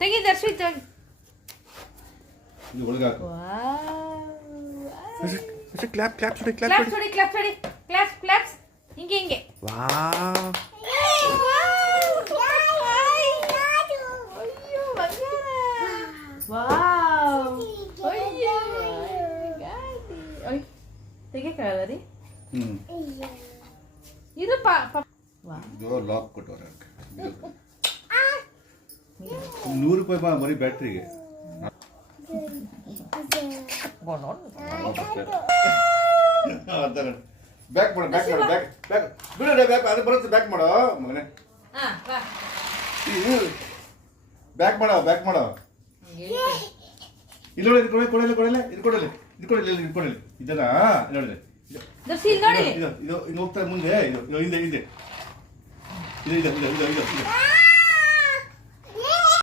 ತೆಗಿ ದರ್ಶಿ ತೆಗಿ. ಇದು ಒಳಗೆ ಹಾಕು. ಕ್ಲಾಪ್ ಕ್ಲಾಪ್ ಹೊಡಿ ಕ್ಲಾಪ್ ಹೊಡಿ ಕ್ಲಾಪ್ ಹೊಡಿ ಕ್ಲಾಪ್ಸ್ ಕ್ಲಾಪ್ಸ್ ಹಿಂಗೆ ಹಿಂಗೆ. ವಾವ್ ವಾವ್ ಅಯ್ಯೋ ತೆಗಿಯಕ್ಕಾಗಲ್ಲ ರೀ. ಇದು ಇದು ಲಾಕ್ ಕೊಟ್ಟವ್ರೆ. 100 ರೂಪಾಯಿ ಬರೀ ಬ್ಯಾಟ್ರಿಗೆ. ಬ್ಯಾಕ್ ಮಾಡು ಬ್ಯಾಕ್ ಮಾಡು ಬ್ಯಾಕ್ ಬ್ಯಾಕ್ ಬಿಡು ಬ್ಯಾಕ್ ಅದು ಬರುತ್ತೆ. ಬ್ಯಾಕ್ ಮಾಡೋ ಮಗನೇ. ಬ್ಯಾಕ್ ಮಾಡೋ ಬ್ಯಾಕ್ ಮಾಡೋ. ಇಲ್ಲಿ ನೋಡಿ ಇದು ಕೊಡಲ್ಲ ಕೊಡಲ್ಲ ಇದು ಕೊಡಲ್ಲ ಇದು ಕೊಡಲ್ಲ ಇದು ಕೊಡಲ್ಲ ಇದನ್ನ ನೋಡಿ ಇದು ಇದು ಇದು ಹೋಗ್ತಾ ಮುಂದೆ ಇದು ಹಿಂದೆ ಹಿಂದೆ ಇದು ಇದು ಇದು ಇದು ಇದು